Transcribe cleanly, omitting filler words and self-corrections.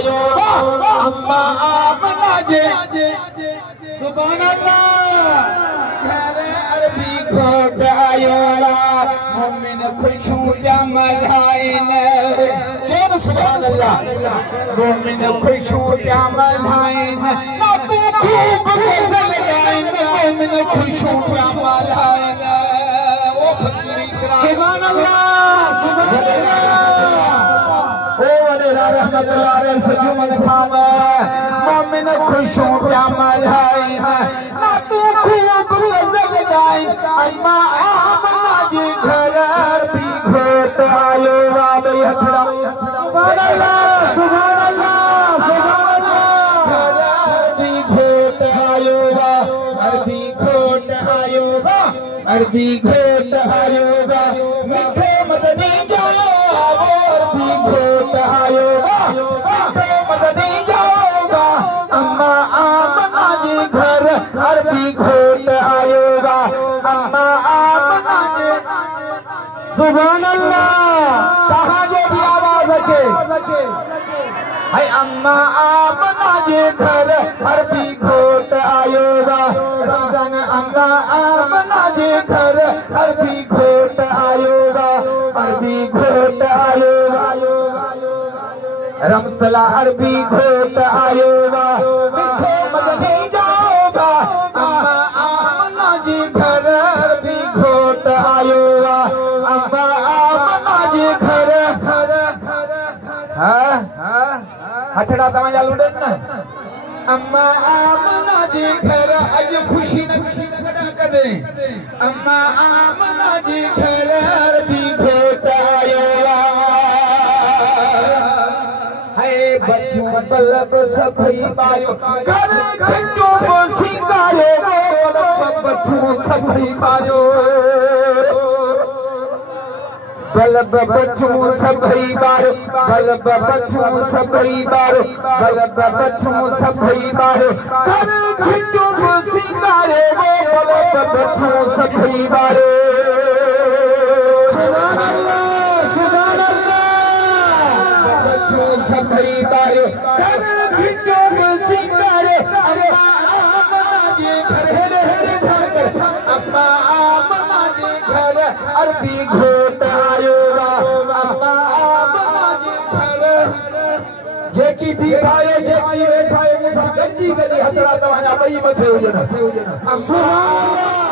आयो अम्मा आमना जे सुभान अल्लाह घर अरबी घोट आयो मोमिन खुशूं जा मल्हाइन केर सुभान अल्लाह मोमिन खुशूं जा मल्हाइन ना तू खूब गज़ल गाइन मोमिन खुशूं जा मल्हाइन ओ फकीरी सुभान अल्लाह रहमतुल्लाह अलैहि सजूमन खान मोमिन खुशूं जा मल्हाइन ना तू खूब गज़ल गाइन अम्मा आमना जे घर भी घोट आयो बई हथड़ा सुभान अल्लाह सुभान अल्लाह सुभान अल्लाह घर भी घोट आयो अरबी घोट आयो अरबी घोट आयो मिठे मदनी जाओ अरबी घोट आयो मिठे मदनी जाओ अम्मा आमना जे घर अरबी घोट आयो अम्मा आमना जे सुभान अल्लाह कहाँ जो भी आवाज अचे है अम्मा आमना जे घर अरबी घोट आयो रमजान अम्मा आमना जे घर अरबी घोट आयो अरबी घोट आयो रमतला अरबी घोट आयो मिठे मदनी जाओ अम्मा आमना जे घर अरबी घोट आयो अम्मा आमना जे घर हथड़ा तव्हांजा लुॾनि न अम्मा आमना जे घर अॼु ख़ुशी न कॾहिं कॾहिं अम्मा आमना जे घर अरबी घोट आयो है बच्चों बल्ब सभई ॿारियो घर घंटो सिंगारो बच्चों सभई ॿारियो बल्ब बच्चों सभई ॿारियो बल्ब बच्चों सभई ॿारियो बल्ब बच्चों सभई ॿारियो घर घंटो सिंगारो बल्ब बच्चों सभई ॿारियो सुभान अल्लाह सुभान अल्लाह बच्चों सभई ॿारियो घर घंटो सिंगारो अम्मा आमना जे घर हेरे हेरे घर अम्मा आमना जे घर अरबी घोट आयो अम्मा आमना जे घर जेकी भी आयो जेकी वेठायो मूंसां गॾिजी गॾी हथड़ा तव्हांजा ॿई मथे हुजनि सुभान अल्लाह